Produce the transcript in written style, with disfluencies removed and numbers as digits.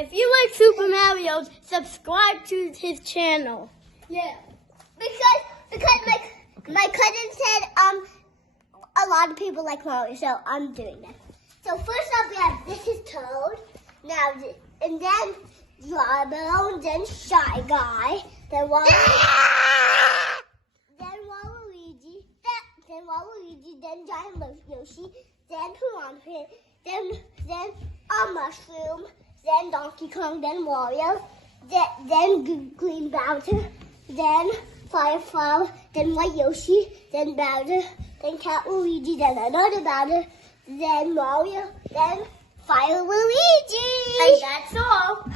If you like Super Mario, subscribe to his channel. Yeah. Because my cousin said a lot of people like Mario, so I'm doing that. So first up we have this is Toad. Now and then Drybone, then Shy Guy, then Waluigi, then Giant Yoshi, then Piranha, then a mushroom, then Donkey Kong, then Wario, then Green Bowser, then Firefly, then White Yoshi, then Bowser, then Cat Luigi, then another Bowser, then Mario, then Fire Luigi. And that's all.